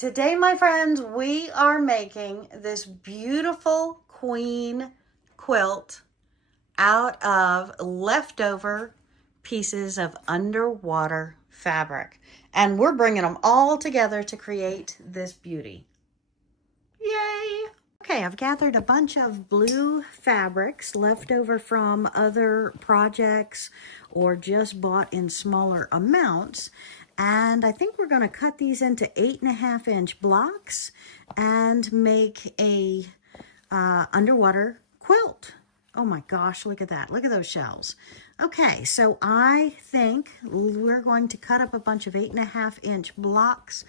Today, my friends, we are making this beautiful queen quilt out of leftover pieces of underwater fabric. And we're bringing them all together to create this beauty. Yay! Okay, I've gathered a bunch of blue fabrics left over from other projects or just bought in smaller amounts. And I think we're going to cut these into 8.5-inch blocks and make a underwater quilt. Oh my gosh, look at that. Look at those shells. Okay, so I think we're going to cut up a bunch of 8.5-inch blocks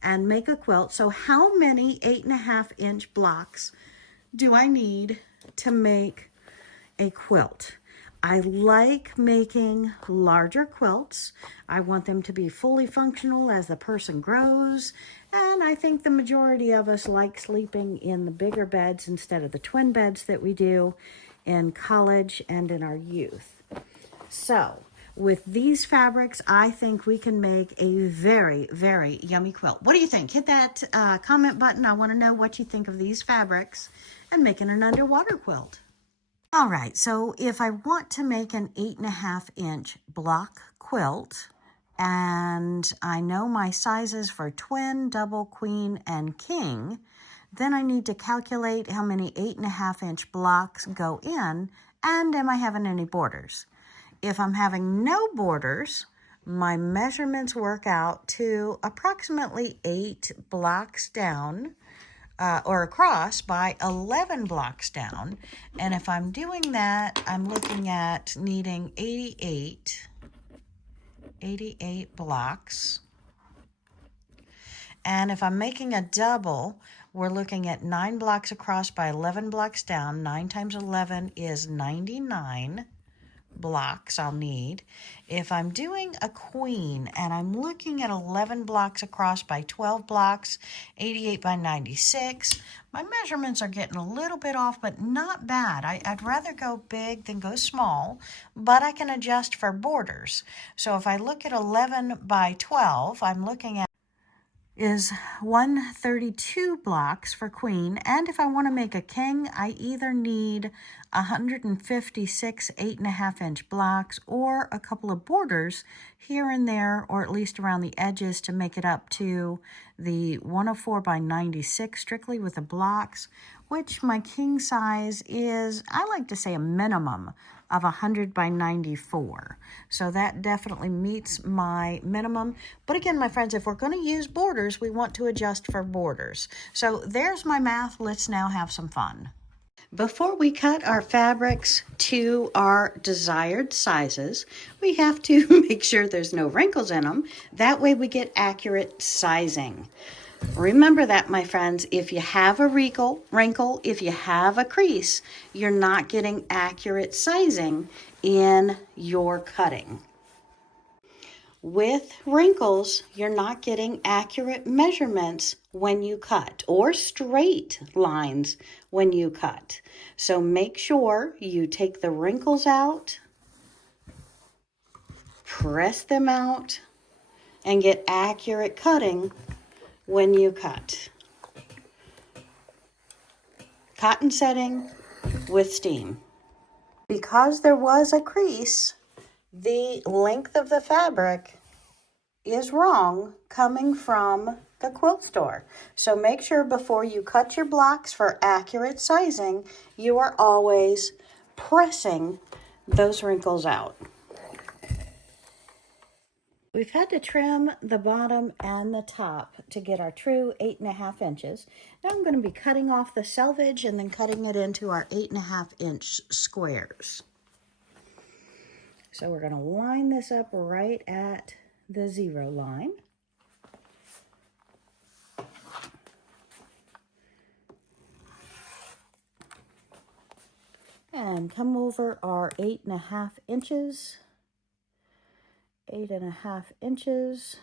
and make a quilt. So how many 8.5-inch blocks do I need to make a quilt? I like making larger quilts. I want them to be fully functional as the person grows. And I think the majority of us like sleeping in the bigger beds instead of the twin beds that we do in college and in our youth. So with these fabrics, I think we can make a very, very yummy quilt. What do you think? Hit that comment button. I want to know what you think of these fabrics and making an underwater quilt. All right, so if I want to make an 8.5-inch block quilt, and I know my sizes for twin, double, queen, and king, then I need to calculate how many 8.5-inch blocks go in, and am I having any borders? If I'm having no borders, my measurements work out to approximately 8 blocks down, or across by 11 blocks down. And if I'm doing that, I'm looking at needing 88 blocks. And if I'm making a double, we're looking at 9 blocks across by 11 blocks down. 9 times 11 is 99 blocks I'll need. If I'm doing a queen and I'm looking at 11 blocks across by 12 blocks, 88 by 96, my measurements are getting a little bit off, but not bad. I'd rather go big than go small, but I can adjust for borders. So if I look at 11 by 12, I'm looking at is 132 blocks for queen, and if I want to make a king, I either need 156 8.5-inch blocks or a couple of borders here and there, or at least around the edges, to make it up to the 104 by 96 strictly with the blocks, which my king size is, I like to say, a minimum of 100 by 94. So that definitely meets my minimum. But again, my friends, if we're going to use borders, we want to adjust for borders. So there's my math. Let's now have some fun. Before we cut our fabrics to our desired sizes, we have to make sure there's no wrinkles in them. That way we get accurate sizing. Remember that, my friends, if you have a wrinkle, if you have a crease, you're not getting accurate sizing in your cutting. With wrinkles, you're not getting accurate measurements when you cut, or straight lines when you cut. So make sure you take the wrinkles out, press them out, and get accurate cutting when you cut. Cotton setting with steam. Because there was a crease, the length of the fabric is wrong coming from the quilt store. So make sure before you cut your blocks for accurate sizing, you are always pressing those wrinkles out. We've had to trim the bottom and the top to get our true 8.5 inches. Now I'm going to be cutting off the selvage and then cutting it into our 8.5-inch squares. So we're going to line this up right at the 0 line. And come over our 8.5 inches. 8.5 inches.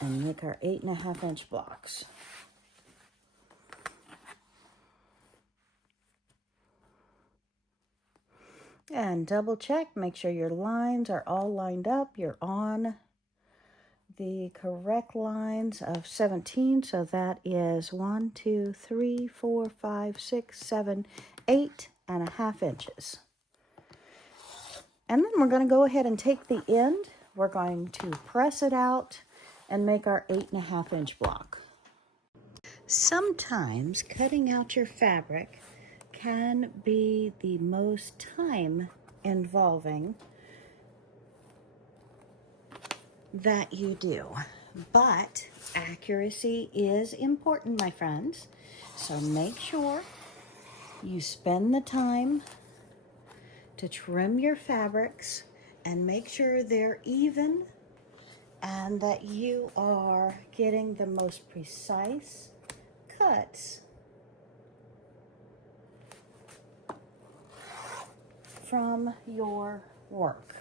And make our 8.5-inch blocks. And double check, make sure your lines are all lined up. You're on the correct lines of 17. So that is 1, 2, 3, 4, 5, 6, 7, 8.5 inches. And then we're going to go ahead and take the end. We're going to press it out and make our 8.5 inch block. Sometimes cutting out your fabric can be the most time involving that you do, but accuracy is important, my friends. So make sure you spend the time to trim your fabrics and make sure they're even and that you are getting the most precise cuts from your work.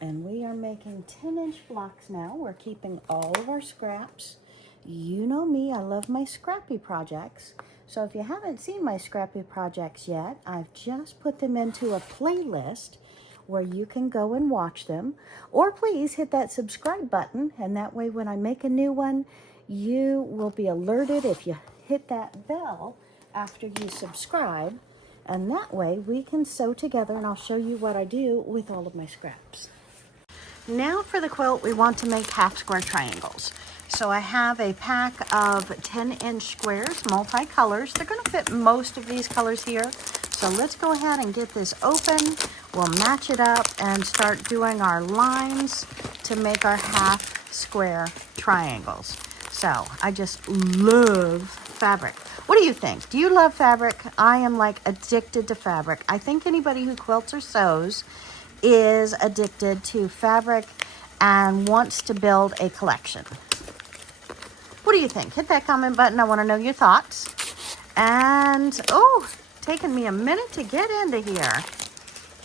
And we are making 10-inch blocks now. We're keeping all of our scraps. You know me, I love my scrappy projects. So if you haven't seen my scrappy projects yet, I've just put them into a playlist where you can go and watch them. Or please hit that subscribe button, and that way when I make a new one, you will be alerted if you hit that bell after you subscribe. And that way we can sew together, and I'll show you what I do with all of my scraps. Now for the quilt, we want to make half square triangles. So I have a pack of 10-inch squares, multi-colors. They're going to fit most of these colors here. So let's go ahead and get this open. We'll match it up and start doing our lines to make our half square triangles. So I just love fabric. What do you think? Do you love fabric? I am like addicted to fabric. I think anybody who quilts or sews is addicted to fabric and wants to build a collection. What do you think? Hit that comment button. I want to know your thoughts. And, oh, taking me a minute to get into here.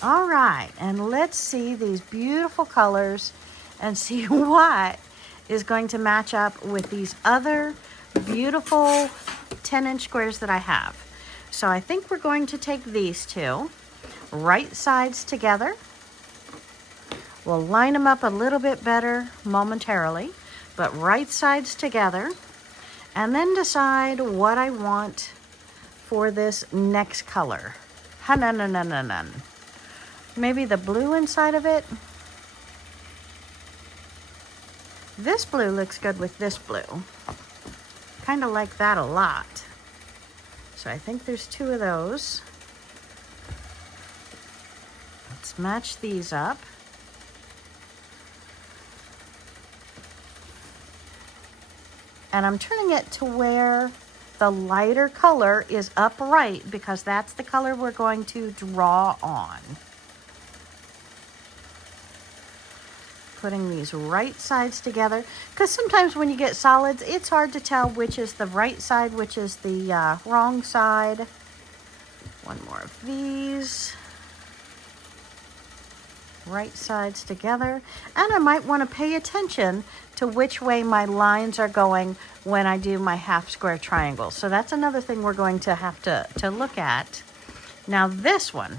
All right, and let's see these beautiful colors and see what is going to match up with these other beautiful 10-inch squares that I have. So I think we're going to take these two, right sides together. We'll line them up a little bit better momentarily, but right sides together, and then decide what I want for this next color. Maybe the blue inside of it. This blue looks good with this blue. Kind of like that a lot. So I think there's two of those. Let's match these up. And I'm turning it to where the lighter color is upright because that's the color we're going to draw on. Putting these right sides together, because sometimes when you get solids, it's hard to tell which is the right side, which is the wrong side. One more of these. Right sides together. And I might want to pay attention to which way my lines are going when I do my half square triangle. So that's another thing we're going to have to look at. Now this one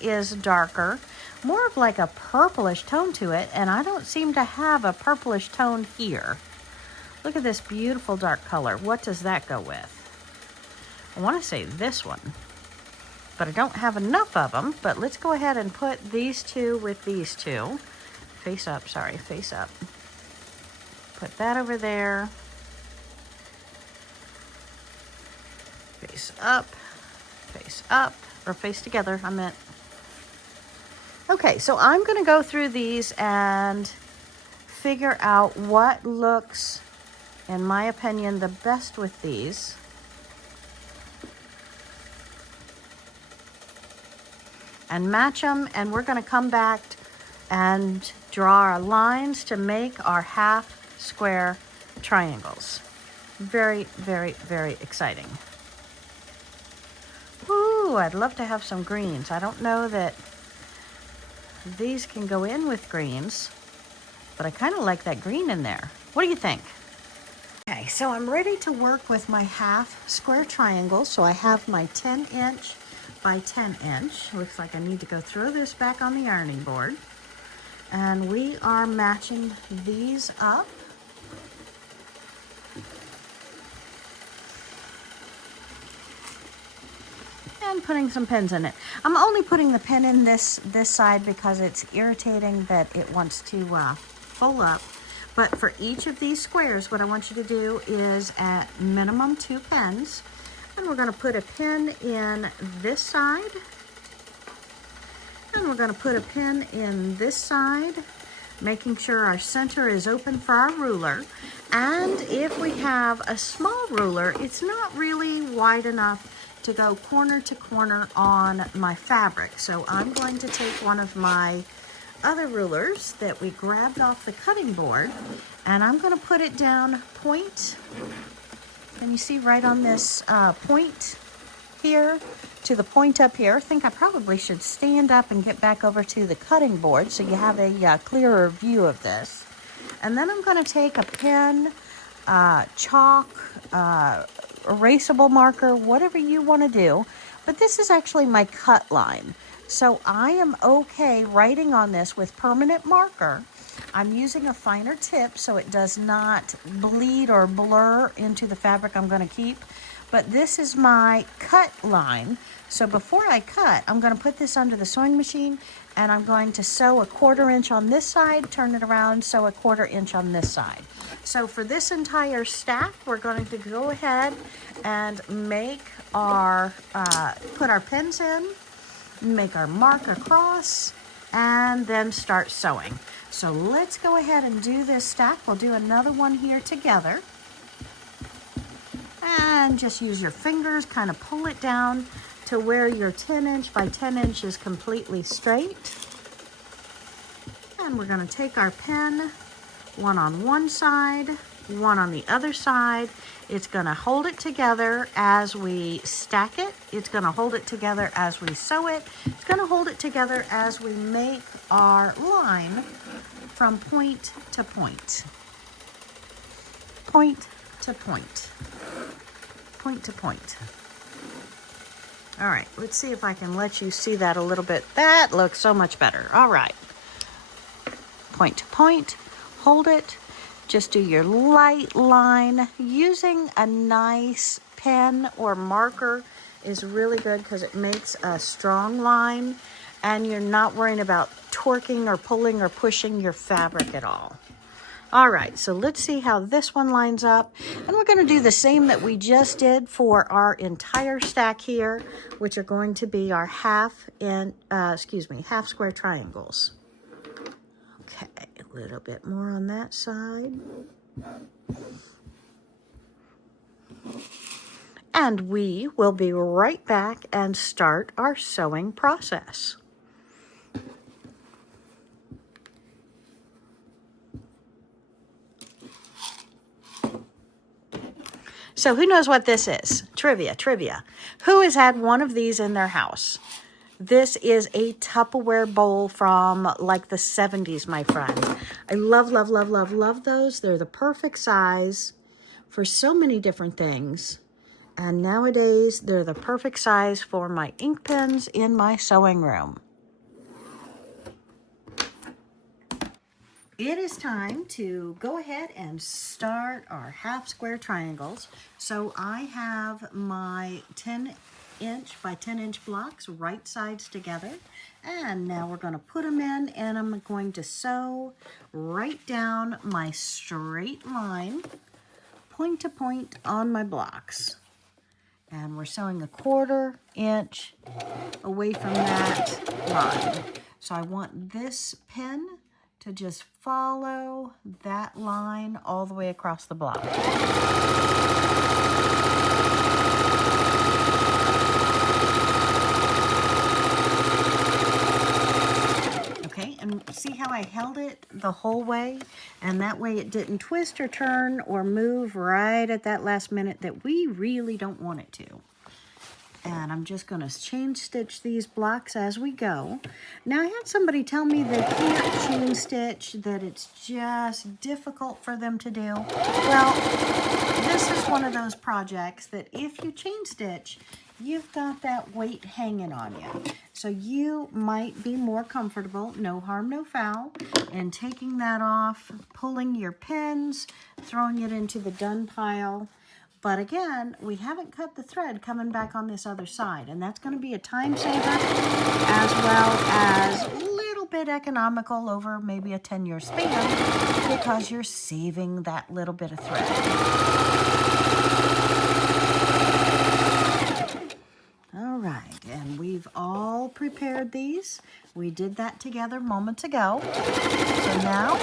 is darker, more of like a purplish tone to it, and I don't seem to have a purplish tone here. Look at this beautiful dark color. What does that go with? I want to say this one, but I don't have enough of them. But let's go ahead and put these two with these two. Face up, sorry, face up. Put that over there. Face up, or face together, I meant. Okay, so I'm going to go through these and figure out what looks, in my opinion, the best with these. And match them, and we're going to come back and draw our lines to make our half square triangles. Very, very, very exciting. Ooh, I'd love to have some greens. I don't know that these can go in with greens. but I kind of like that green in there. What do you think? Okay, so I'm ready to work with my half square triangle. So I have my 10" by 10". Looks like I need to go throw this back on the ironing board. And we are matching these up. And putting some pins in it. I'm only putting the pin in this side because it's irritating that it wants to full up. But for each of these squares, what I want you to do is at minimum 2 pins. And we're going to put a pin in this side. And we're going to put a pin in this side, making sure our center is open for our ruler. And if we have a small ruler, it's not really wide enough to go corner to corner on my fabric. So I'm going to take one of my other rulers that we grabbed off the cutting board, and I'm going to put it down point. Can you see right on this point here to the point up here? I think I probably should stand up and get back over to the cutting board so you have a clearer view of this. And then I'm going to take a pen, chalk, erasable marker, whatever you want to do. But this is actually my cut line. So I am okay writing on this with permanent marker. I'm using a finer tip so it does not bleed or blur into the fabric I'm going to keep. But this is my cut line. So before I cut, I'm going to put this under the sewing machine, and I'm going to sew a 1/4 inch on this side, turn it around, sew a 1/4 inch on this side. So for this entire stack, we're going to go ahead and make our, put our pins in, make our mark across, and then start sewing. So let's go ahead and do this stack. We'll do another one here together. And just use your fingers, kind of pull it down to where your 10" by 10" is completely straight. And we're going to take our pen, one on one side, one on the other side. It's going to hold it together as we stack it. It's going to hold it together as we sew it. It's going to hold it together as we make our line from point to point. Point to point. Point to point. All right, let's see if I can let you see that a little bit. That looks so much better. All right. Point to point, hold it. Just do your light line. Using a nice pen or marker is really good because it makes a strong line, and you're not worrying about torquing or pulling or pushing your fabric at all. All right, so let's see how this one lines up. And we're going to do the same that we just did for our entire stack here, which are going to be our half square triangles. Okay, a little bit more on that side. And we will be right back and start our sewing process. So who knows what this is? Trivia. Who has had one of these in their house? This is a Tupperware bowl from like the 70s, my friend. I love those. They're the perfect size for so many different things. And nowadays, they're the perfect size for my ink pens in my sewing room. It is time to go ahead and start our half square triangles. So I have my 10" by 10" blocks, right sides together. And now we're going to put them in, and I'm going to sew right down my straight line, point to point on my blocks. And we're sewing a 1/4 inch away from that line. So I want this pen to just follow that line all the way across the block. Okay, and see how I held it the whole way? And that way it didn't twist or turn or move right at that last minute that we really don't want it to. And I'm just going to chain stitch these blocks as we go. Now, I had somebody tell me they can't chain stitch, that it's just difficult for them to do. Well, this is one of those projects that if you chain stitch, you've got that weight hanging on you. So you might be more comfortable, no harm, no foul, in taking that off, pulling your pins, throwing it into the done pile. But again, we haven't cut the thread coming back on this other side, and that's going to be a time saver as well as a little bit economical over maybe a 10-year span because you're saving that little bit of thread. All right, and we've all prepared these. We did that together moments ago. So now,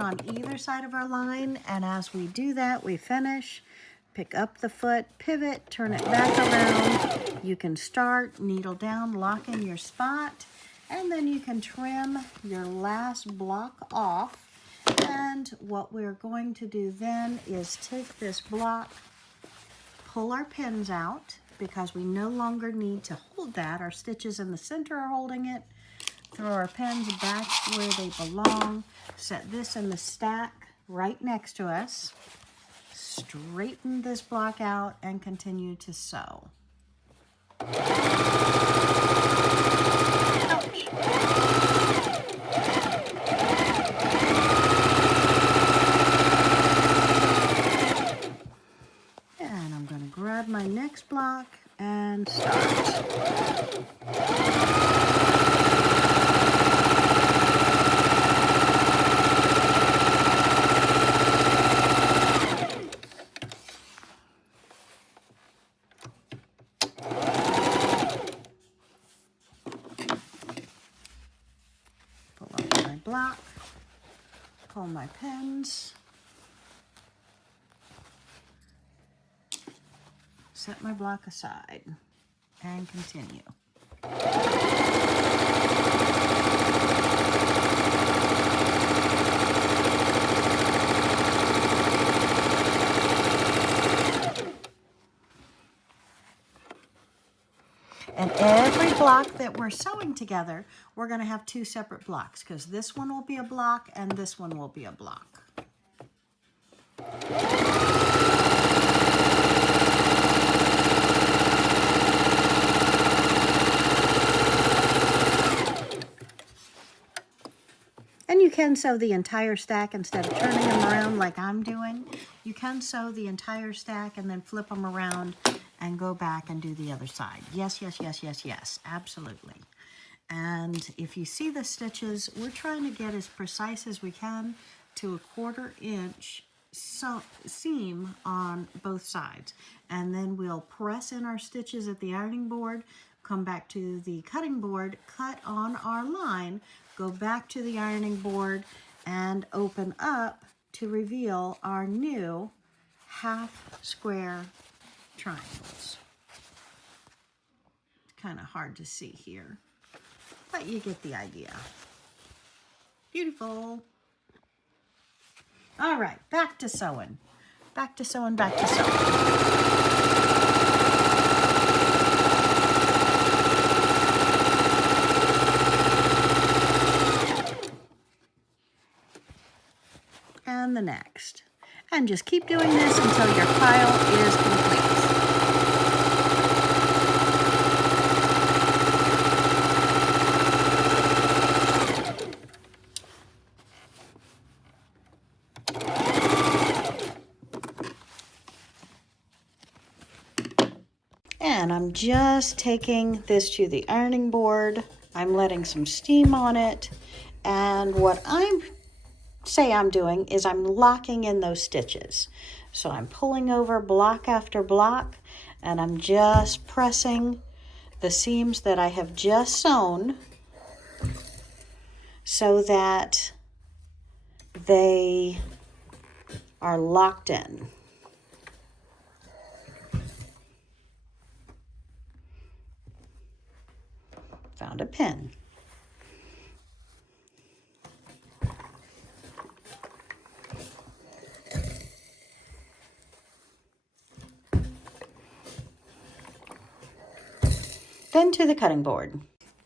on either side of our line, and as we do that, we finish, pick up the foot, pivot, turn it back around. You can start, needle down, lock in your spot, and then you can trim your last block off. And what we're going to do then is take this block, pull our pins out because we no longer need to hold that. Our stitches in the center are holding it. Throw our pins back where they belong. Set this in the stack right next to us. Straighten this block out and continue to sew. Ouch. And I'm going to grab my next block and start. Block, pull my pins, set my block aside, and continue. And every block that we're sewing together, we're going to have two separate blocks because this one will be a block and this one will be a block. And you can sew the entire stack instead of turning them around like I'm doing. You can sew the entire stack and then flip them around and go back and do the other side. Yes, yes, yes, yes, yes, absolutely. And if you see the stitches, we're trying to get as precise as we can to a 1/4 inch seam on both sides. And then we'll press in our stitches at the ironing board, come back to the cutting board, cut on our line, go back to the ironing board, and open up to reveal our new half square triangles. Kind of hard to see here, but you get the idea. Beautiful. All right, back to sewing. Back to sewing, back to sewing. And the next. And just keep doing this until your pile is complete. And I'm just taking this to the ironing board. I'm letting some steam on it. And what I'm doing is I'm locking in those stitches. So I'm pulling over block after block, and I'm just pressing the seams that I have just sewn so that they are locked in. Found a pin. send to the cutting board.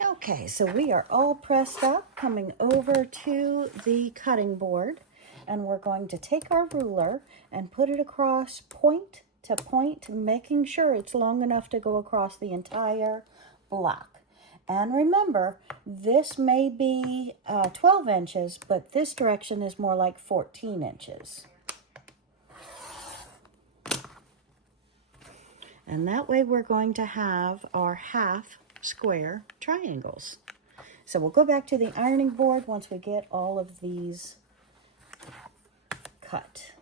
Okay, so we are all pressed up, coming over to the cutting board, and we're going to take our ruler and put it across point to point, making sure it's long enough to go across the entire block. And remember, this may be 12 inches, but this direction is more like 14 inches. And that way we're going to have our half square triangles. So we'll go back to the ironing board once we get all of these cut.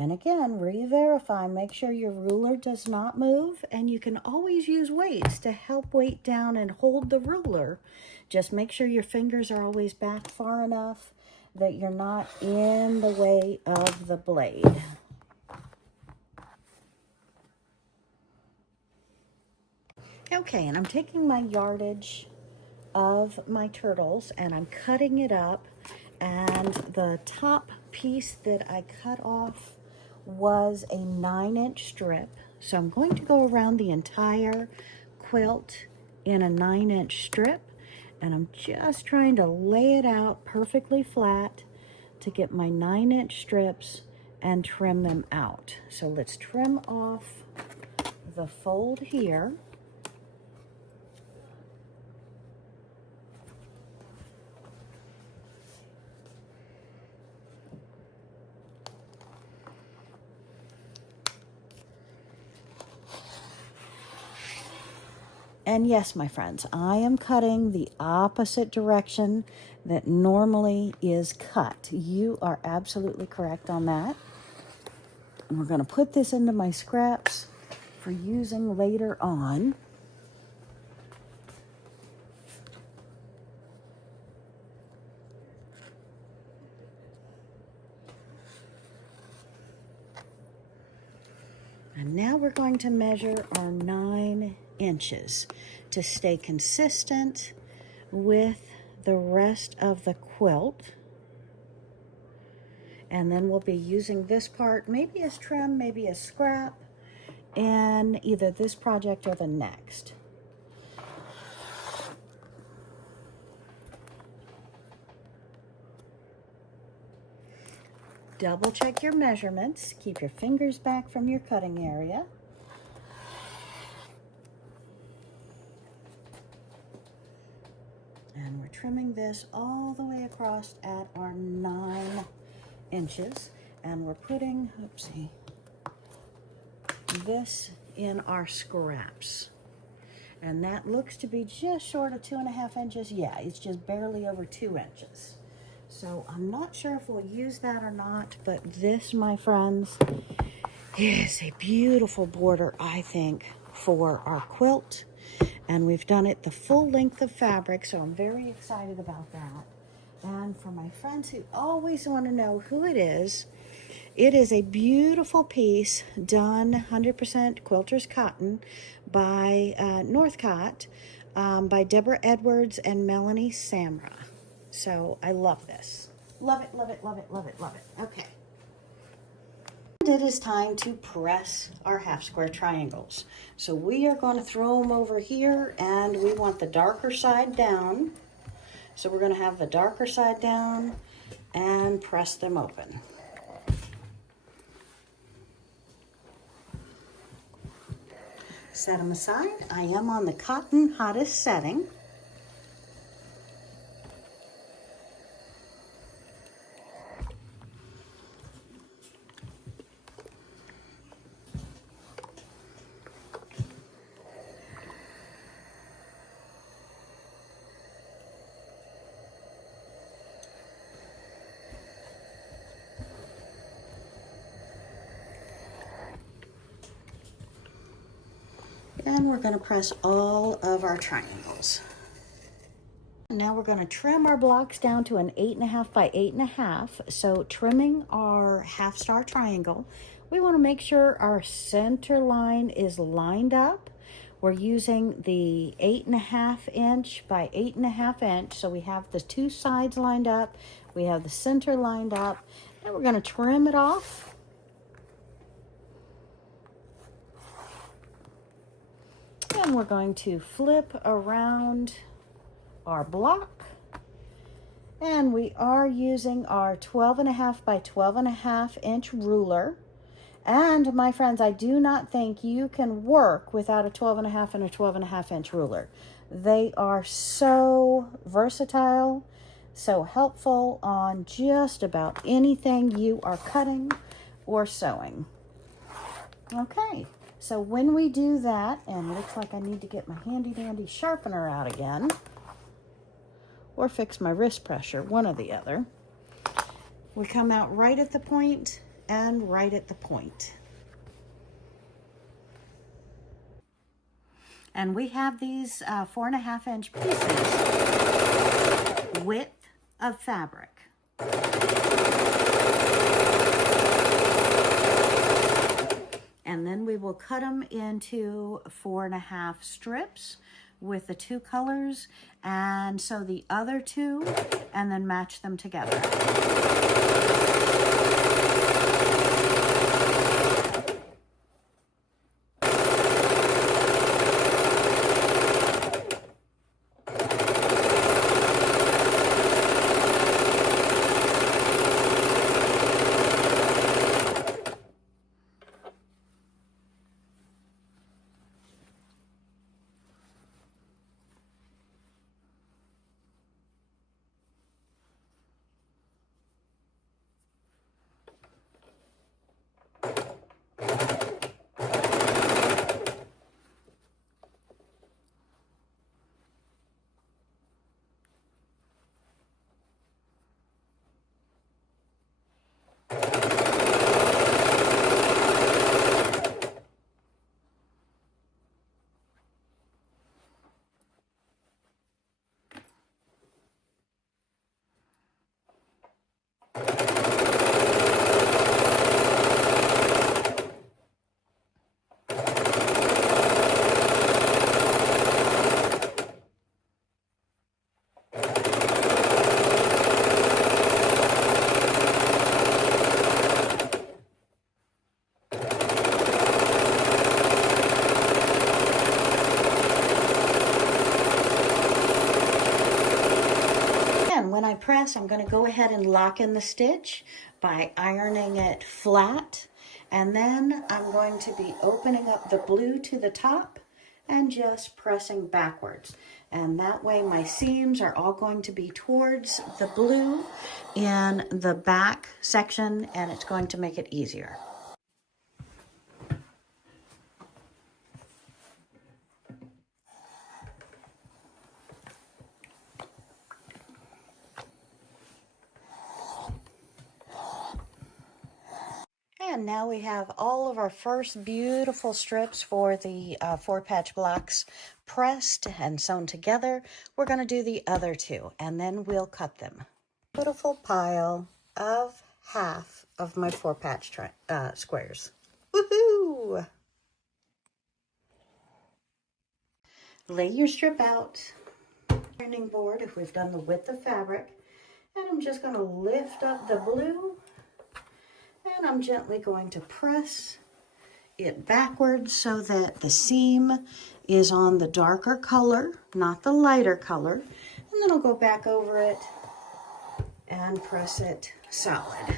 And again, re-verify, make sure your ruler does not move, and you can always use weights to help weight down and hold the ruler. Just make sure your fingers are always back far enough that you're not in the way of the blade. Okay, and I'm taking my yardage of my turtles and I'm cutting it up, and the top piece that I cut off was a 9-inch strip. So I'm going to go around the entire quilt in a 9-inch strip, and I'm just trying to lay it out perfectly flat to get my 9-inch strips and trim them out. So let's trim off the fold here. And yes, my friends, I am cutting the opposite direction that normally is cut. You are absolutely correct on that. And we're going to put this into my scraps for using later on. And now we're going to measure our 9 inches to stay consistent with the rest of the quilt. And then we'll be using this part maybe as trim, maybe as scrap, in either this project or the next. Double check your measurements. Keep your fingers back from your cutting area. And we're trimming this all the way across at our 9 inches. And we're putting, oopsie, this in our scraps. And that looks to be just short of 2.5 inches. Yeah, it's just barely over 2 inches. So I'm not sure if we'll use that or not, but this, my friends, is a beautiful border, I think, for our quilt. And we've done it the full length of fabric, so I'm very excited about that. And for my friends who always want to know who it is a beautiful piece done 100% quilter's cotton by Northcott, by Deborah Edwards and Melanie Samra. So I love this. Love it, love it, love it, love it, love it. Okay. It is time to press our half square triangles. So we are going to throw them over here, and we want the darker side down. So we're going to have the darker side down and press them open. Set them aside. I am on the cotton hottest setting. And we're going to press all of our triangles. Now we're going to trim our blocks down to an 8.5 by 8.5. So trimming our half star triangle, we want to make sure our center line is lined up We're using the 8.5 inch by 8.5 inch. So we have the two sides lined up. We have the center lined up. And we're going to trim it off. And we're going to flip around our block. And we are using our 12.5 by 12.5 inch ruler. And my friends, I do not think you can work without a 12.5 and a 12.5 inch ruler. They are so versatile, so helpful on just about anything you are cutting or sewing. Okay, so when we do that, and it looks like I need to get my handy dandy sharpener out again, or fix my wrist pressure, one or the other. We come out right at the point and right at the point. And we have these 4.5 inch pieces width of fabric. And then we will cut them into 4.5 strips with the two colors, and sew the other two and then match them together. When I press, I'm going to go ahead and lock in the stitch by ironing it flat, and then I'm going to be opening up the blue to the top and just pressing backwards, and that way my seams are all going to be towards the blue in the back section, and it's going to make it easier. And now we have all of our first beautiful strips for the 4-patch blocks pressed and sewn together. We're going to do the other two, and then we'll cut them. Beautiful pile of half of my 4-patch squares. Woohoo! Lay your strip out. Ironing board if we've done the width of fabric. And I'm just going to lift up the blue. And I'm gently going to press it backwards so that the seam is on the darker color, not the lighter color. And then I'll go back over it and press it solid.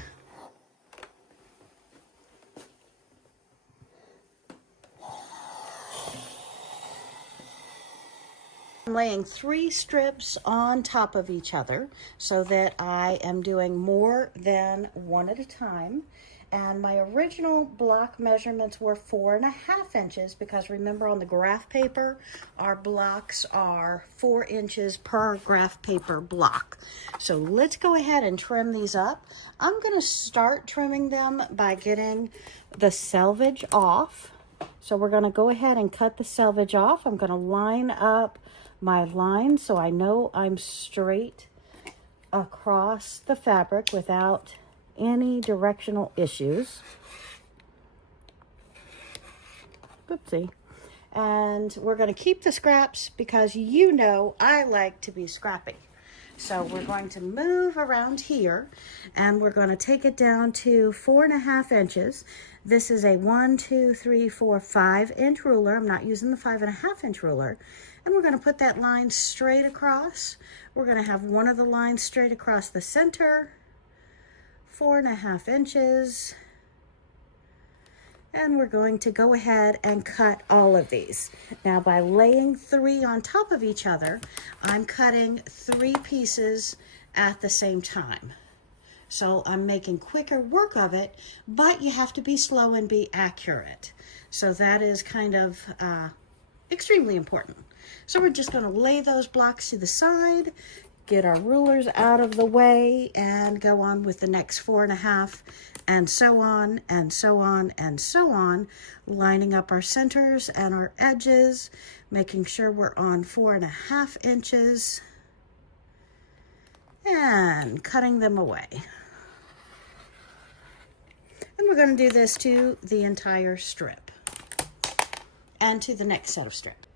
I'm laying 3 strips on top of each other so that I am doing more than one at a time. And my original block measurements were 4.5 inches because remember on the graph paper, our blocks are 4 inches per graph paper block. So let's go ahead and trim these up. I'm going to start trimming them by getting the selvage off. So we're going to go ahead and cut the selvage off. I'm going to line up my line so I know I'm straight across the fabric without any directional issues. Oopsie. And we're going to keep the scraps because you know I like to be scrappy. So we're going to move around here and we're going to take it down to 4.5 inches. This is a 1, 2, 3, 4, 5 inch ruler. I'm not using the 5.5 inch ruler. And we're going to put that line straight across. We're going to have one of the lines straight across the center, 4.5 inches. And we're going to go ahead and cut all of these. Now by laying 3 on top of each other, I'm cutting 3 pieces at the same time. So I'm making quicker work of it, but you have to be slow and be accurate. So that is kind of extremely important. So we're just going to lay those blocks to the side, get our rulers out of the way, and go on with the next 4.5, and so on, and so on, and so on, lining up our centers and our edges, making sure we're on 4.5 inches, and cutting them away. And we're going to do this to the entire strip, and to the next set of strips.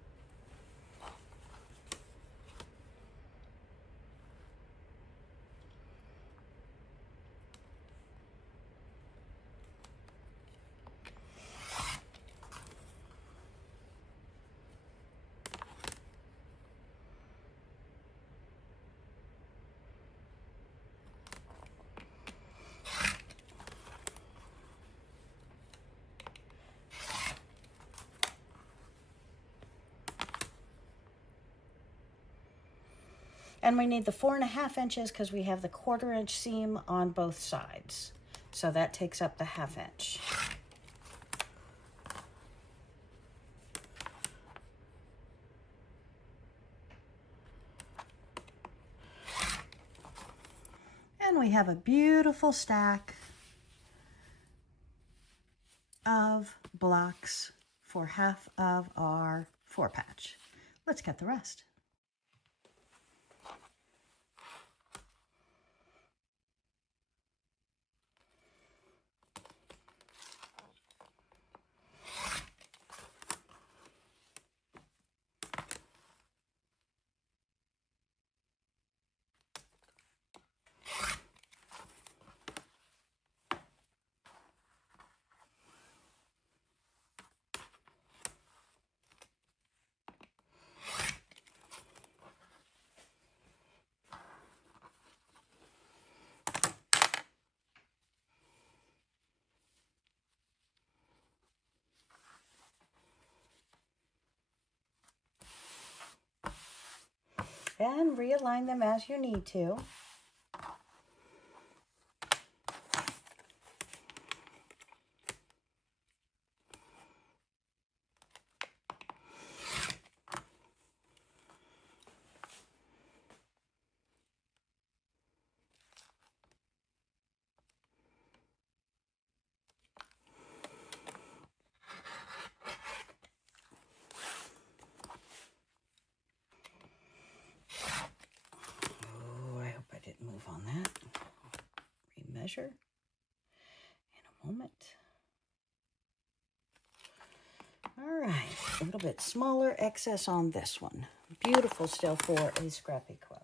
And we need the 4.5 inches because we have the 1/4 inch seam on both sides. So that takes up the 1/2 inch. And we have a beautiful stack of blocks for half of our 4 patch. Let's cut the rest. And realign them as you need to. Move on that. Remeasure in a moment. All right, a little bit smaller excess on this one. Beautiful still for a scrappy quilt.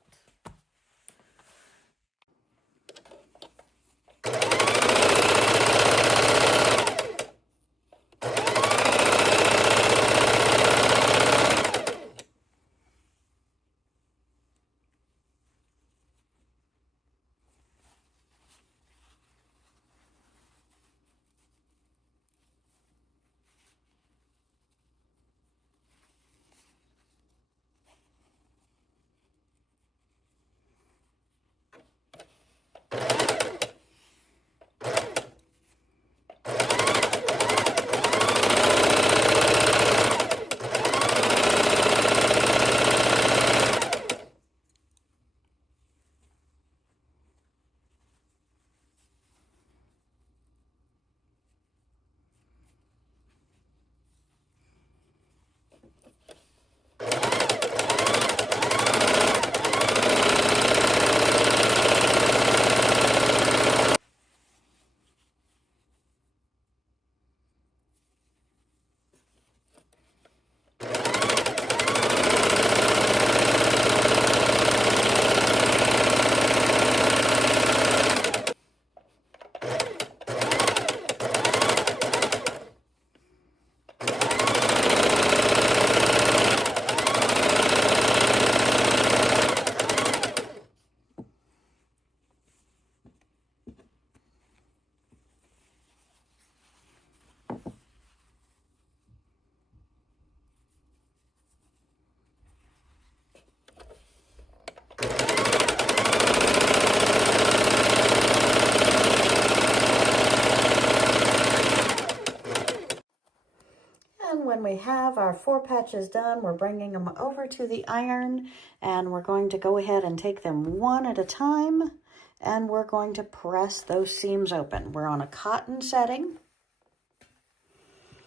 have our 4 patches done. We're bringing them over to the iron, and we're going to go ahead and take them one at a time, and we're going to press those seams open. We're on a cotton setting.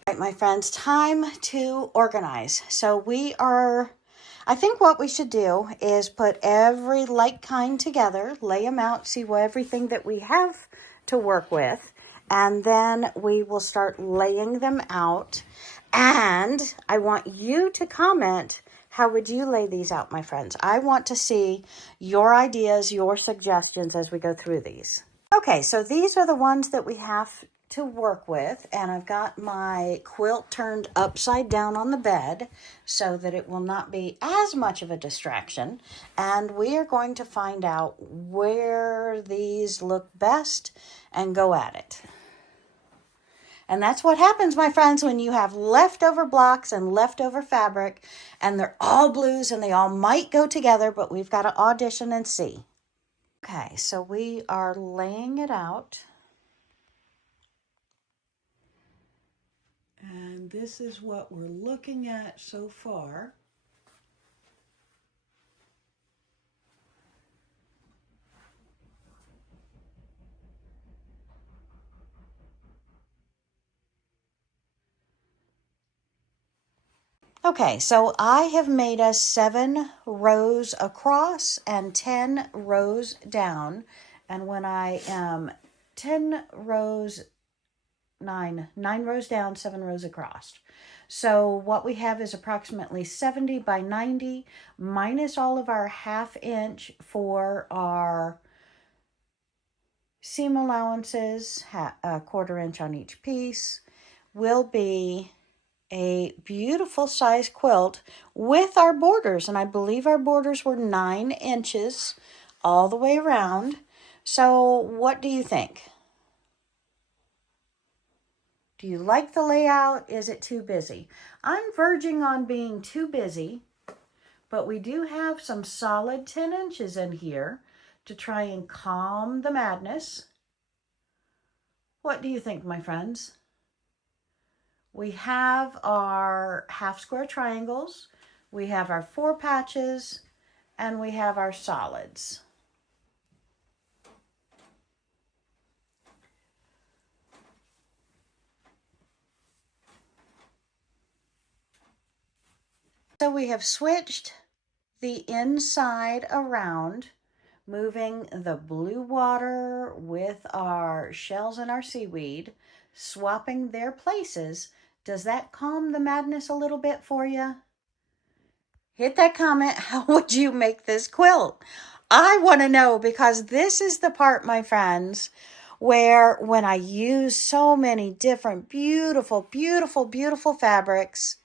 All right, my friends, time to organize. So I think what we should do is put every like kind together, lay them out, see everything that we have to work with, and then we will start laying them out. And I want you to comment, how would you lay these out, my friends? I want to see your ideas, your suggestions as we go through these. Okay, so these are the ones that we have to work with, and I've got my quilt turned upside down on the bed so that it will not be as much of a distraction, and we are going to find out where these look best and go at it. And that's what happens, my friends, when you have leftover blocks and leftover fabric, and they're all blues and they all might go together, but we've got to audition and see. Okay, so we are laying it out. And this is what we're looking at so far. Okay, so I have made us 7 rows across and 10 rows down. And when I am 10 rows, 9 rows down, 7 rows across. So what we have is approximately 70 by 90 minus all of our 1/2 inch for our seam allowances, a 1/4 inch on each piece, will be a beautiful size quilt with our borders. And I believe our borders were 9 inches all the way around. So what do you think? Do you like the layout? Is it too busy? I'm verging on being too busy, but we do have some solid 10 inches in here to try and calm the madness. What do you think, my friends? We have our 1/2 square triangles, we have our 4 patches, and we have our solids. So we have switched the inside around, moving the blue water with our shells and our seaweed, swapping their places. Does that calm the madness a little bit for you? Hit that comment. How would you make this quilt? I want to know, because this is the part, my friends, where when I use so many different beautiful, beautiful, beautiful fabrics,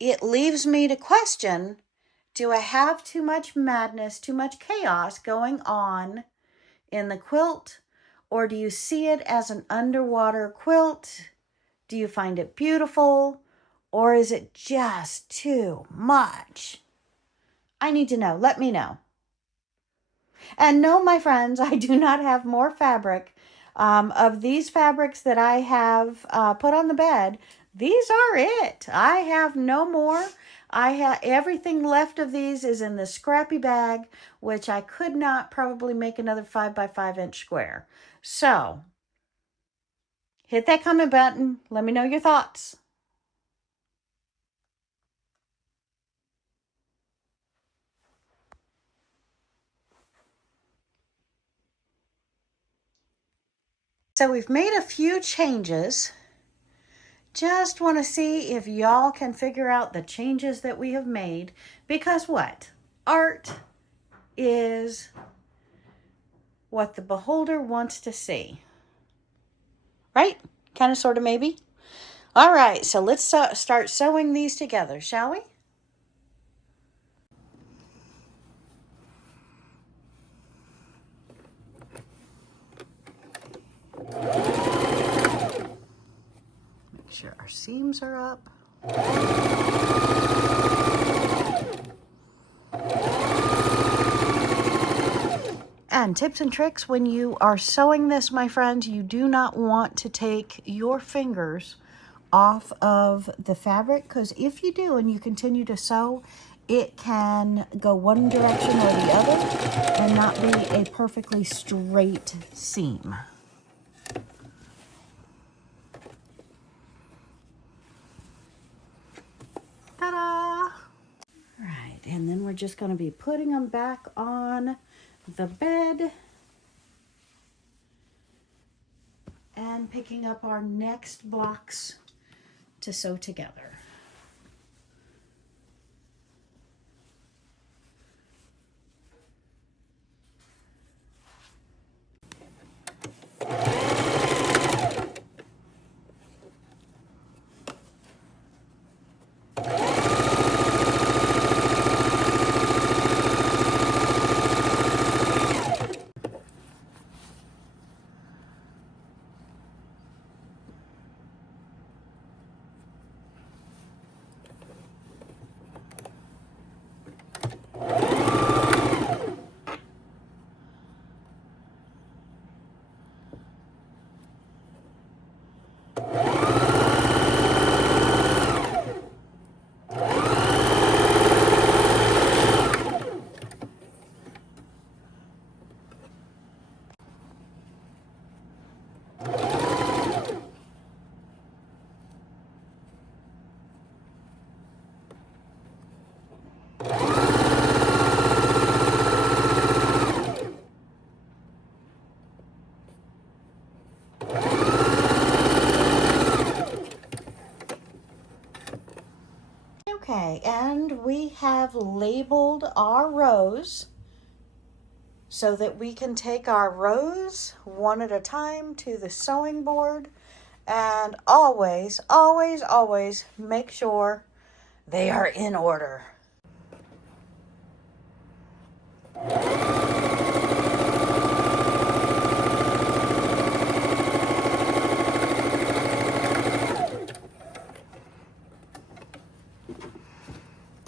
it leaves me to question, do I have too much madness, too much chaos going on in the quilt? Or do you see it as an underwater quilt? Do you find it beautiful? Or is it just too much? I need to know. Let me know. And no, my friends, I do not have more fabric. Of these fabrics that I have put on the bed, these are it. I have no more. I have everything left of these is in the scrappy bag, which I could not probably make another 5 by 5 inch square. So hit that comment button. Let me know your thoughts. So we've made a few changes. Just want to see if y'all can figure out the changes that we have made. Because what? Art is what the beholder wants to see. Right? Kind of, sort of, maybe. All right, so let's start sewing these together, shall we? Make sure our seams are up. And tips and tricks when you are sewing this, my friends, you do not want to take your fingers off of the fabric, because if you do and you continue to sew, it can go one direction or the other and not be a perfectly straight seam. Ta-da! Right, and then we're just going to be putting them back on the bed and picking up our next blocks to sew together. Okay, and we have labeled our rows so that we can take our rows one at a time to the sewing board, and always, always, always make sure they are in order.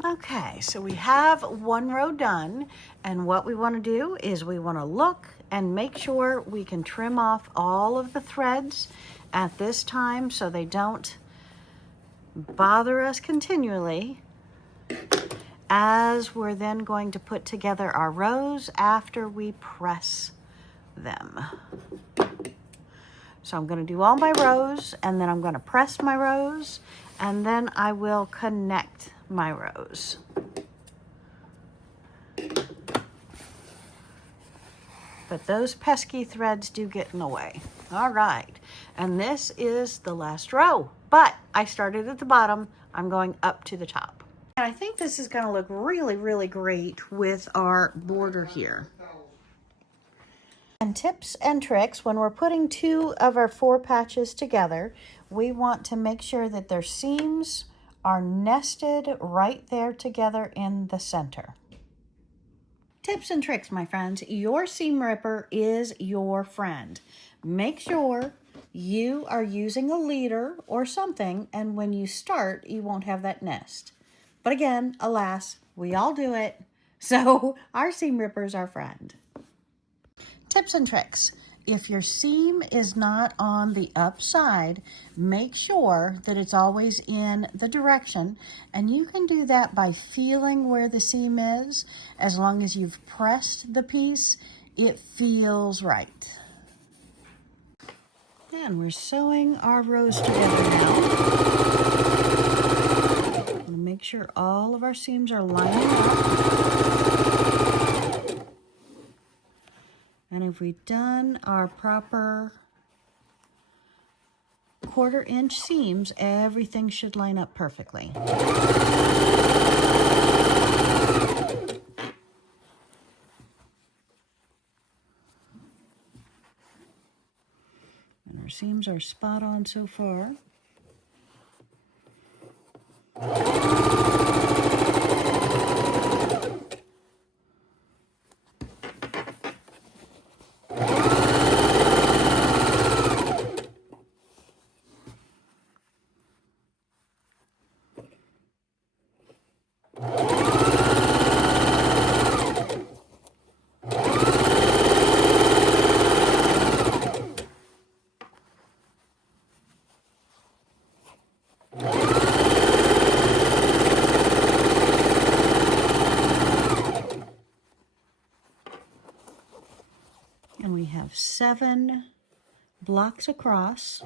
Okay, so we have one row done, and what we want to do is we want to look and make sure we can trim off all of the threads at this time so they don't bother us continually as we're then going to put together our rows after we press them. So I'm going to do all my rows, and then I'm going to press my rows, and then I will connect my rows. But those pesky threads do get in the way. All right, and this is the last row, but I started at the bottom. I'm going up to the top. And I think this is going to look really, really great with our border here. And tips and tricks, when we're putting 2 of our 4 patches together, we want to make sure that their seams are nested right there together in the center. Tips and tricks, my friends. Your seam ripper is your friend. Make sure you are using a leader or something, and when you start, you won't have that nest. But again, alas, we all do it, so our seam ripper is our friend. Tips and tricks. If your seam is not on the up side, make sure that it's always in the direction, and you can do that by feeling where the seam is. As long as you've pressed the piece, it feels right. And we're sewing our rows together now. We'll make sure all of our seams are lining up. And if we've done our proper 1/4 inch seams, everything should line up perfectly. And our seams are spot on so far. have 7 blocks across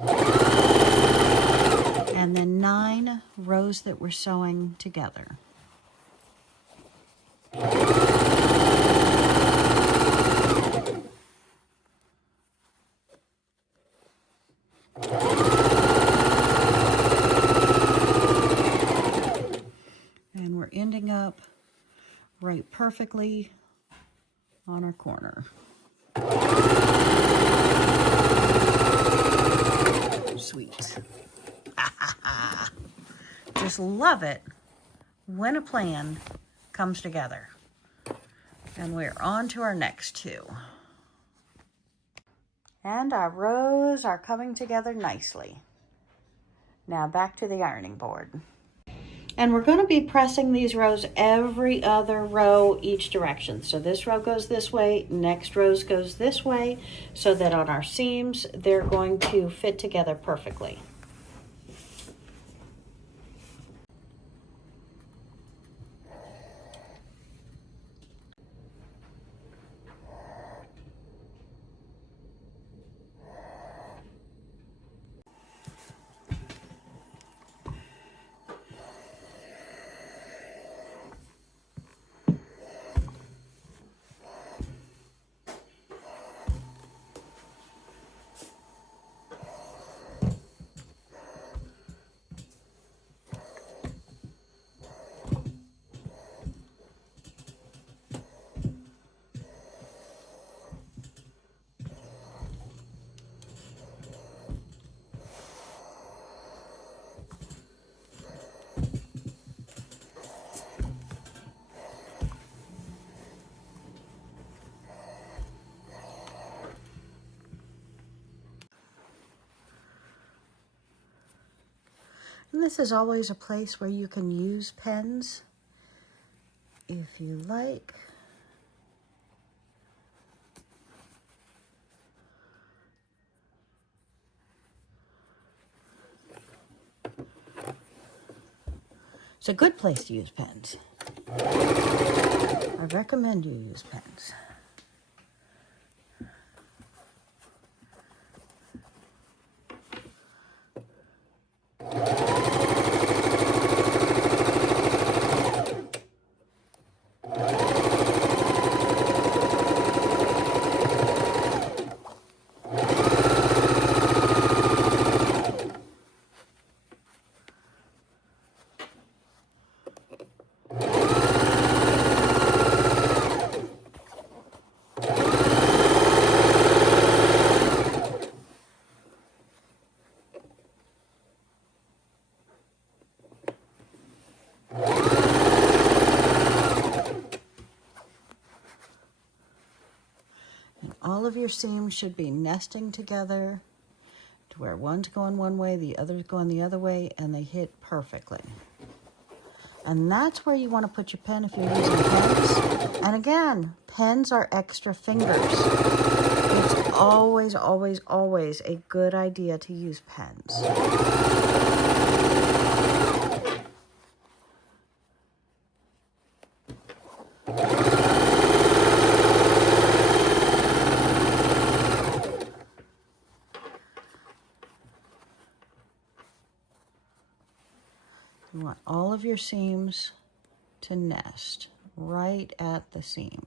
and then 9 rows that we're sewing together. And we're ending up right perfectly on our corner. Sweet. Just love it when a plan comes together. And we're on to our next 2. And our rows are coming together nicely. Now back to the ironing board. And we're going to be pressing these rows every other row each direction. So this row goes this way, next row goes this way, so that on our seams, they're going to fit together perfectly. And this is always a place where you can use pens if you like. It's a good place to use pens. I recommend you use pens. All of your seams should be nesting together to where one's going one way, the other's going the other way, and they hit perfectly. And that's where you want to put your pen if you're using pens. And again, pens are extra fingers. It's always, always, always a good idea to use pens. You want all of your seams to nest right at the seam.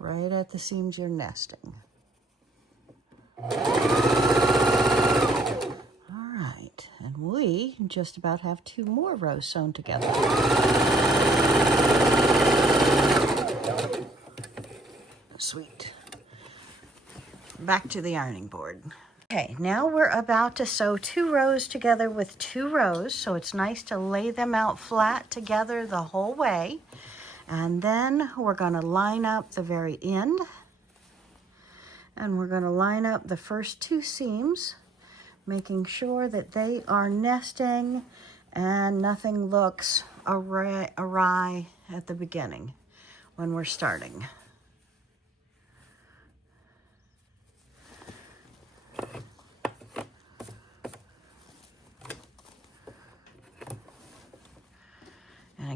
Right at the seams you're nesting. And we just about have 2 more rows sewn together. Sweet. Back to the ironing board. Okay, now we're about to sew 2 rows together with 2 rows, so it's nice to lay them out flat together the whole way. And then we're going to line up the very end, and we're going to line up the first 2 seams, making sure that they are nesting and nothing looks awry at the beginning when we're starting.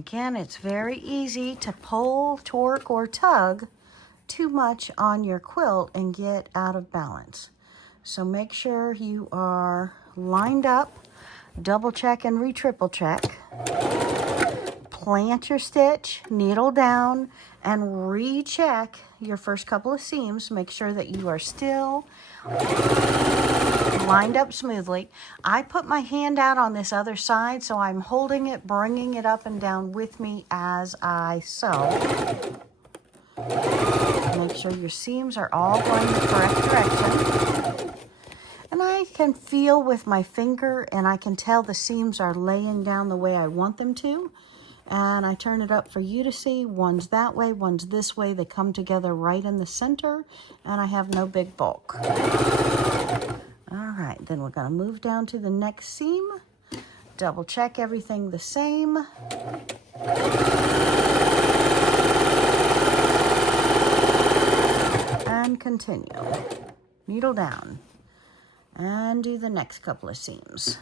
again, it's very easy to pull, torque, or tug too much on your quilt and get out of balance. So make sure you are lined up, double check and re-triple check. Plant your stitch, needle down, and recheck your first couple of seams. Make sure that you are still lined up smoothly. I put my hand out on this other side, so I'm holding it, bringing it up and down with me as I sew. Make sure your seams are all going the correct direction. And I can feel with my finger, and I can tell the seams are laying down the way I want them to. And I turn it up for you to see. One's that way, one's this way. They come together right in the center, and I have no big bulk. All right, then we're going to move down to the next seam. Double check everything the same. And continue. Needle down. And do the next couple of seams.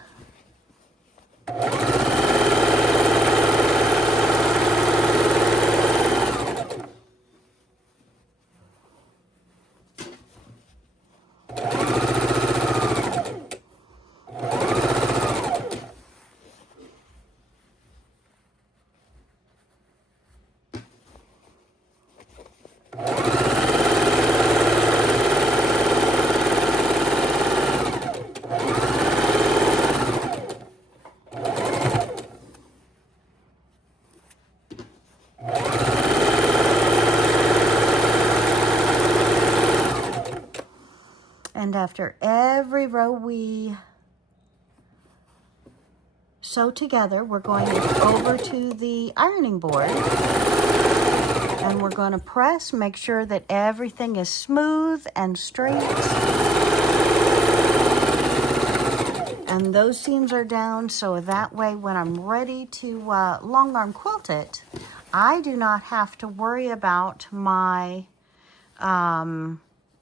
And after every row we sew together, we're going over to the ironing board and we're going to press, make sure that everything is smooth and straight. And those seams are down, so that way when I'm ready to long arm quilt it, I do not have to worry about my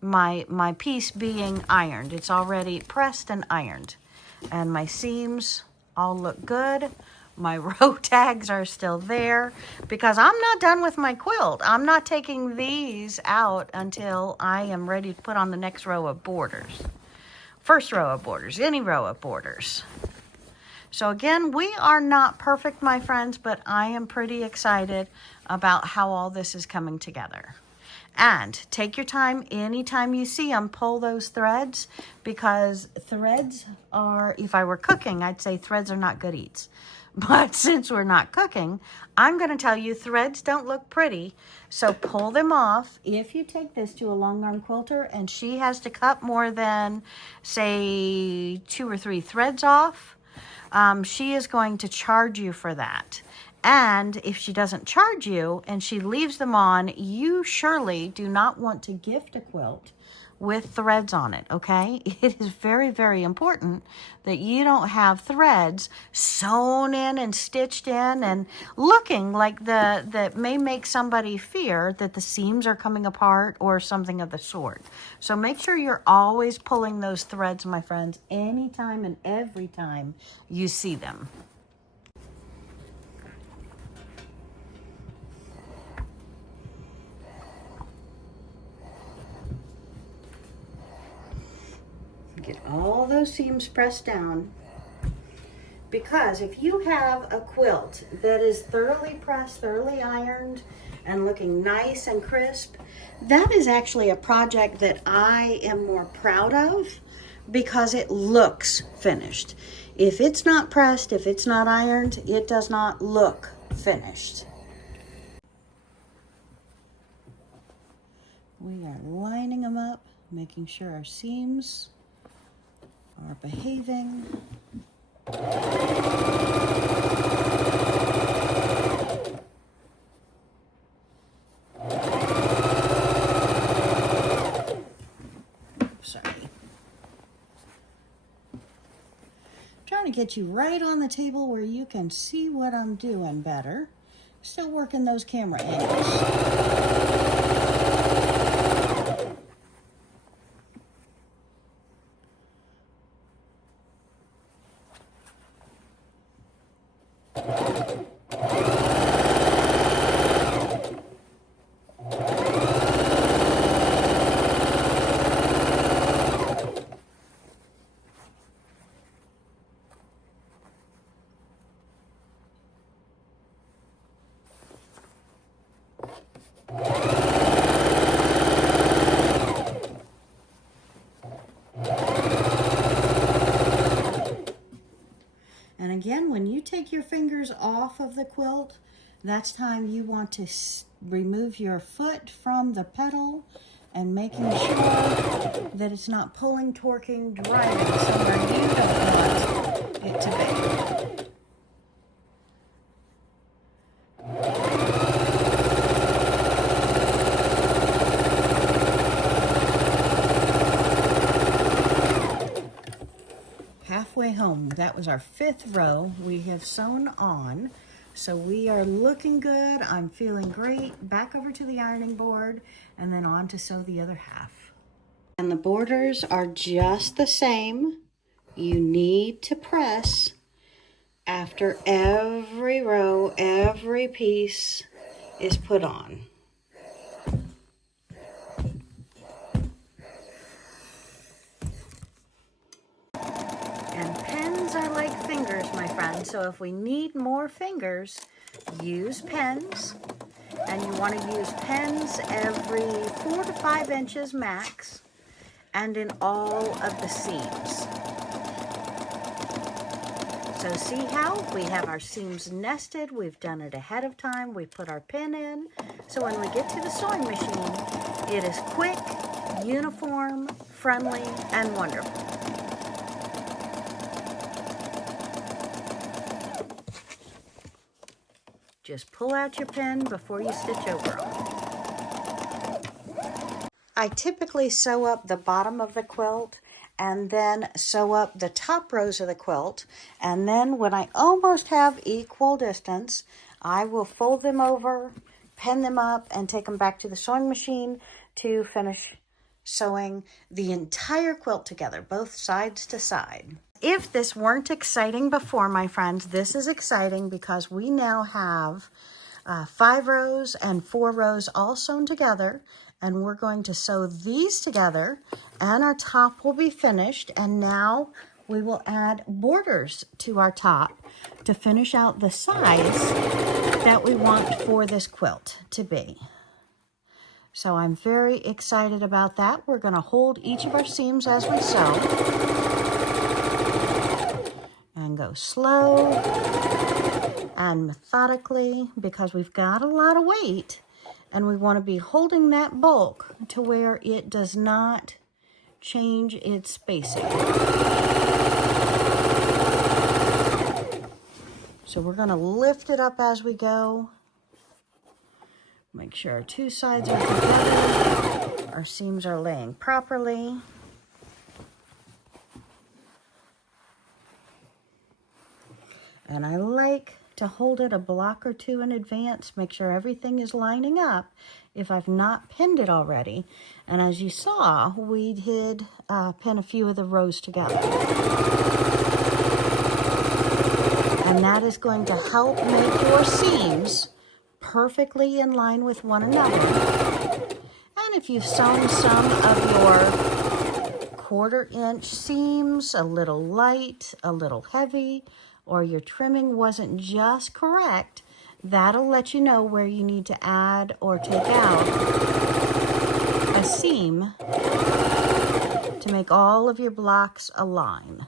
my piece being ironed. It's already pressed and ironed. And my seams all look good. My row tags are still there because I'm not done with my quilt. I'm not taking these out until I am ready to put on the next row of borders. First row of borders, any row of borders. So again, we are not perfect, my friends, but I am pretty excited about how all this is coming together. And take your time, anytime you see them, pull those threads, because threads are, if I were cooking, I'd say threads are not good eats. But since we're not cooking, I'm going to tell you threads don't look pretty, so pull them off. If you take this to a long arm quilter and she has to cut more than, say, 2 or 3 threads off, she is going to charge you for that. And if she doesn't charge you and she leaves them on, you surely do not want to gift a quilt with threads on it, okay? It is very, very important that you don't have threads sewn in and stitched in and looking like that may make somebody fear that the seams are coming apart or something of the sort. So make sure you're always pulling those threads, my friends, anytime and every time you see them. Get all those seams pressed down, because if you have a quilt that is thoroughly pressed, thoroughly ironed, and looking nice and crisp, that is actually a project that I am more proud of because it looks finished. If it's not pressed, if it's not ironed, it does not look finished. We are lining them up, making sure our seams are behaving. Sorry. Trying to get you right on the table where you can see what I'm doing better. Still working those camera angles. again, when you take your fingers off of the quilt, that's time you want to remove your foot from the pedal and making sure that it's not pulling, torquing, driving somewhere you don't want it to be. Halfway home. That was our 5th row we have sewn on. So we are looking good. I'm feeling great. Back over to the ironing board and then on to sew the other half. And the borders are just the same. You need to press after every row, every piece is put on. And pens are like fingers, my friends. So if we need more fingers, use pens. And you want to use pens every 4 to 5 inches max, and in all of the seams. So see how we have our seams nested. We've done it ahead of time. We put our pin in. So when we get to the sewing machine, it is quick, uniform, friendly, and wonderful. Just pull out your pen before you stitch over them. I typically sew up the bottom of the quilt and then sew up the top rows of the quilt. And then when I almost have equal distance, I will fold them over, pin them up, and take them back to the sewing machine to finish sewing the entire quilt together, both sides to side. If this weren't exciting before, my friends, this is exciting because we now have 5 rows and 4 rows all sewn together, and we're going to sew these together and our top will be finished. And now we will add borders to our top to finish out the size that we want for this quilt to be. So I'm very excited about that. We're going to hold each of our seams as we sew and go slow and methodically because we've got a lot of weight and we want to be holding that bulk to where it does not change its spacing. So we're going to lift it up as we go. Make sure our 2 sides are together. Our seams are laying properly. And I like to hold it a block or 2 in advance, make sure everything is lining up if I've not pinned it already. And as you saw, we did pin a few of the rows together. And that is going to help make your seams perfectly in line with one another. And if you've sewn some of your 1/4 inch seams a little light, a little heavy, or your trimming wasn't just correct, that'll let you know where you need to add or take out a seam to make all of your blocks align.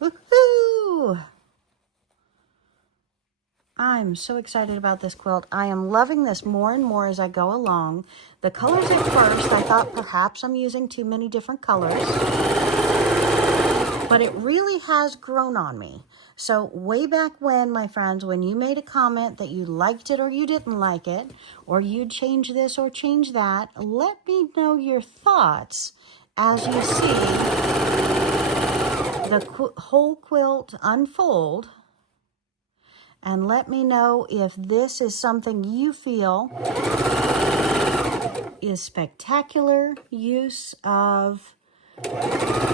Woohoo! I'm so excited about this quilt. I am loving this more and more as I go along. The colors at first, I thought perhaps I'm using too many different colors, but it really has grown on me. So way back when, my friends, when you made a comment that you liked it or you didn't like it, or you'd change this or change that, let me know your thoughts as you see the whole quilt unfold, and let me know if this is something you feel is spectacular use of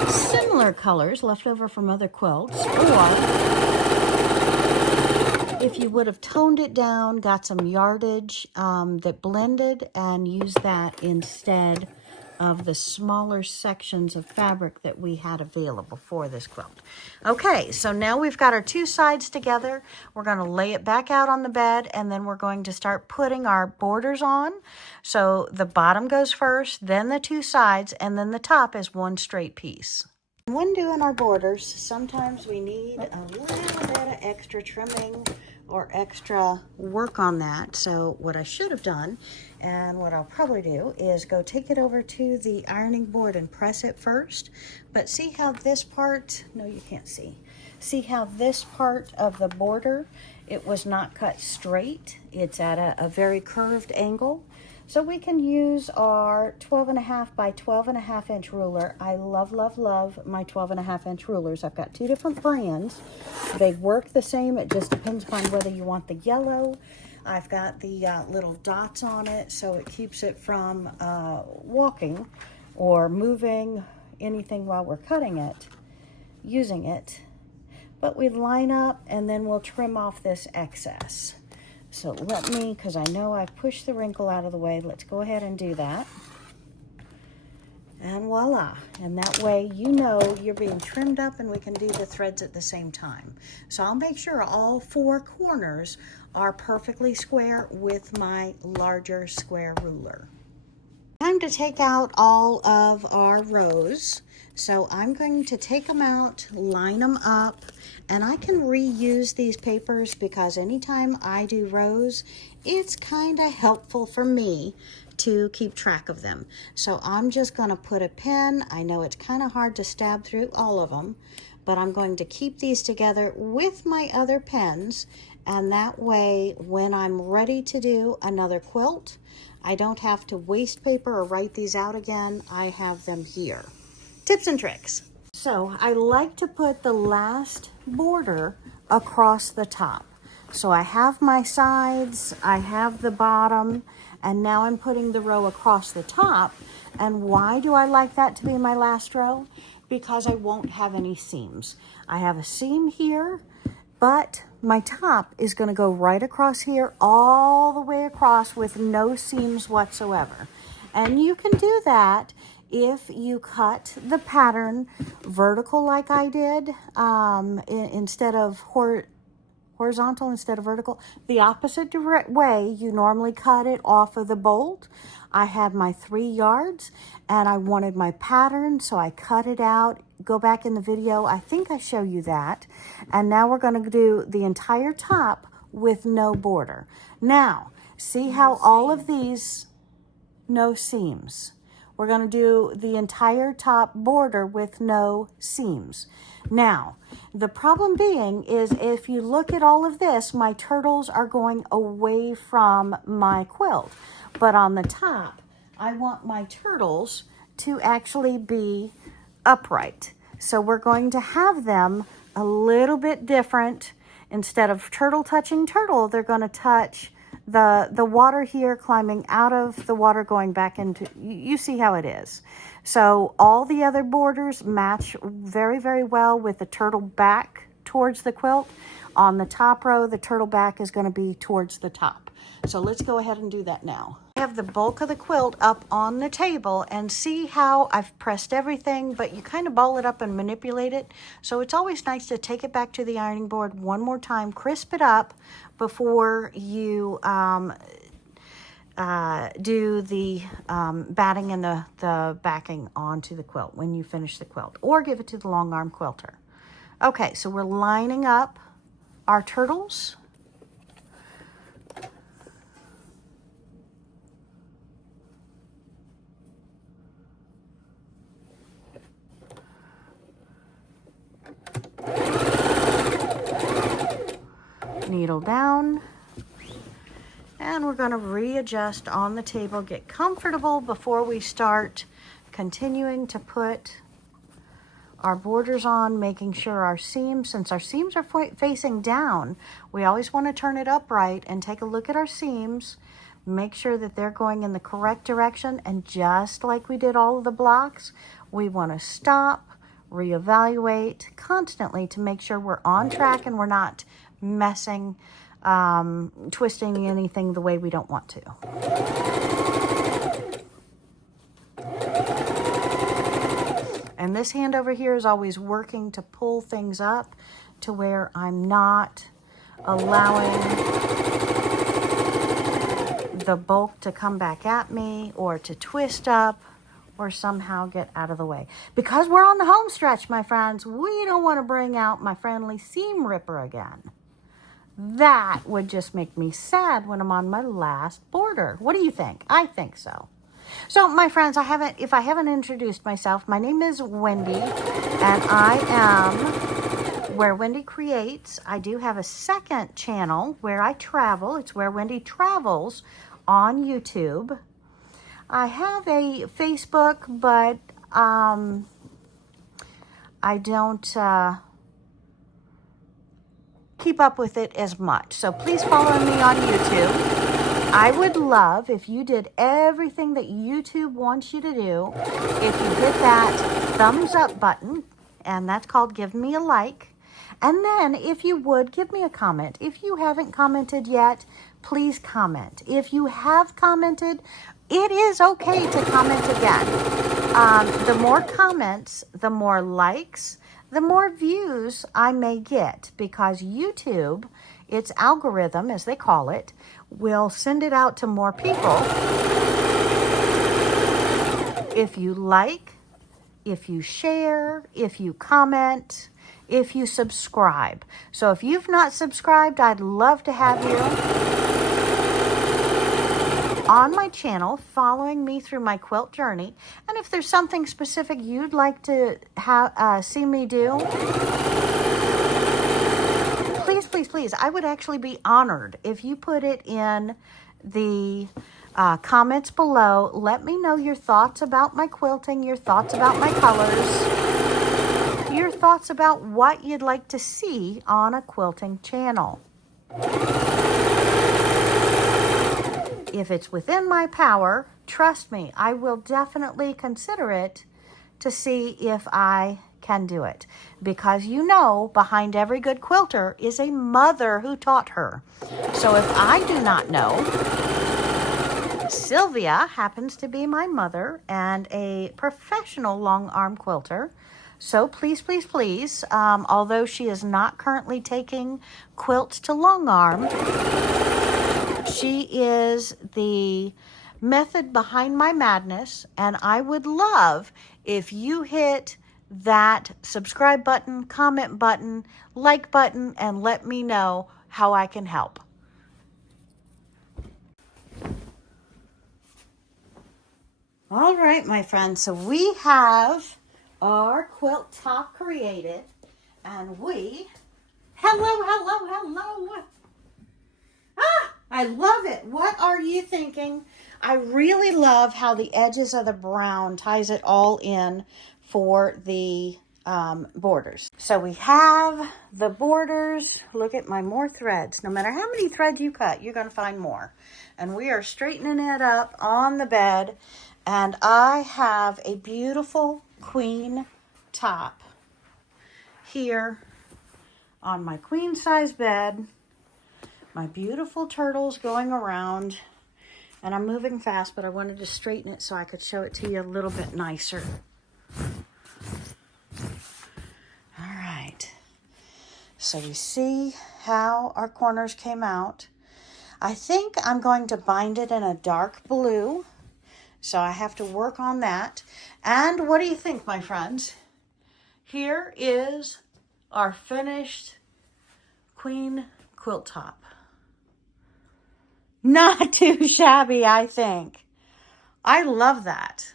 similar colors left over from other quilts, or if you would have toned it down, got some yardage that blended, and used that instead of the smaller sections of fabric that we had available for this quilt. Okay, so now we've got our two sides together. We're going to lay it back out on the bed, and then we're going to start putting our borders on. So the bottom goes first, then the two sides, and then the top is one straight piece. When doing our borders, sometimes we need a little bit of extra trimming or extra work on that. So what I should have done, and what I'll probably do, is go take it over to the ironing board and press it first. But see how this part, no, you can't see. See how this part of the border, it was not cut straight. It's at a very curved angle. So we can use our 12.5 by 12.5 inch ruler. I love, love, love my 12.5 inch rulers. I've got two different brands. They work the same. It just depends upon whether you want the yellow. I've got the little dots on it, so it keeps it from walking or moving anything while we're cutting it, using it. But we line up, and then we'll trim off this excess. So let me, because I know I've pushed the wrinkle out of the way, let's go ahead and do that. And voila. And that way you know you're being trimmed up, and we can do the threads at the same time. So I'll make sure all four corners are perfectly square with my larger square ruler. Time to take out all of our rows. So I'm going to take them out, line them up, and I can reuse these papers because anytime I do rows, it's kind of helpful for me to keep track of them. So I'm just going to put a pin. I know it's kind of hard to stab through all of them, but I'm going to keep these together with my other pens, and that way when I'm ready to do another quilt, I don't have to waste paper or write these out again. I have them here. Tips and tricks. So I like to put the last border across the top. So I have my sides, I have the bottom, and now I'm putting the row across the top. And why do I like that to be my last row? Because I won't have any seams. I have a seam here, but my top is going to go right across here, all the way across with no seams whatsoever. And you can do that if you cut the pattern vertical like I did, instead of horizontal instead of vertical. The opposite direct way, you normally cut it off of the bolt. I had my 3 yards and I wanted my pattern, so I cut it out. Go back in the video, I think I show you that. And now we're going to do the entire top with no border. Now, see how all of these, no seams. We're going to do the entire top border with no seams. Now, the problem being is if you look at all of this, my turtles are going away from my quilt. But on the top, I want my turtles to actually be upright. So we're going to have them a little bit different. Instead of turtle touching turtle, they're going to touch the water here, climbing out of the water, going back into, you see how it is. So all the other borders match very, very well with the turtle back towards the quilt. On the top row, the turtle back is going to be towards the top. So let's go ahead and do that now. I have the bulk of the quilt up on the table, and see how I've pressed everything, but you kind of ball it up and manipulate it. So it's always nice to take it back to the ironing board one more time, crisp it up before you do the batting and the backing onto the quilt when you finish the quilt, or give it to the long arm quilter. Okay, so we're lining up our turtles. Needle down, and we're going to readjust on the table, get comfortable before we start continuing to put our borders on, making sure our seams, since our seams are facing down, we always want to turn it upright and take a look at our seams, make sure that they're going in the correct direction, and just like we did all of the blocks, we want to stop, reevaluate constantly to make sure we're on track and we're not messing, twisting anything the way we don't want to. And this hand over here is always working to pull things up to where I'm not allowing the bulk to come back at me or to twist up or somehow get out of the way. Because we're on the home stretch, my friends, we don't want to bring out my friendly seam ripper again. That would just make me sad when I'm on my last border. What do you think? I think so. So, my friends, if I haven't introduced myself, my name is Wendy, and I am Where Wendy Creates. I do have a second channel where I travel. It's Where Wendy Travels on YouTube. I have a Facebook, but I don't keep up with it as much. So please follow me on YouTube. I would love if you did everything that YouTube wants you to do. If you hit that thumbs up button, and that's called give me a like. And then if you would, give me a comment. If you haven't commented yet, please comment. If you have commented, it is okay to comment again. The more comments, the more likes, the more views I may get, because YouTube, its algorithm, as they call it, will send it out to more people. If you like, if you share, if you comment, if you subscribe. So if you've not subscribed, I'd love to have you on my channel following me through my quilt journey. And if there's something specific you'd like to see me do, please, I would actually be honored if you put it in the comments below. Let me know your thoughts about my quilting, your thoughts about my colors, your thoughts about what you'd like to see on a quilting channel. If it's within my power, trust me, I will definitely consider it to see if I can do it. Because you know, behind every good quilter is a mother who taught her. So if I do not know, Sylvia happens to be my mother and a professional long arm quilter. So please, although she is not currently taking quilts to long arm, she is the method behind my madness, and I would love if you hit that subscribe button, comment button, like button, and let me know how I can help. All right, my friends, so we have our quilt top created, and hello. I love it. What are you thinking? I really love how the edges of the brown ties it all in for the borders. So we have the borders. Look at my more threads. No matter how many threads you cut, you're going to find more. And we are straightening it up on the bed. And I have a beautiful queen top here on my queen size bed. My beautiful turtles going around, and I'm moving fast, but I wanted to straighten it so I could show it to you a little bit nicer. All right, so we see how our corners came out. I think I'm going to bind it in a dark blue, so I have to work on that. And what do you think, my friends? Here is our finished queen quilt top. Not too shabby, I think. I love that.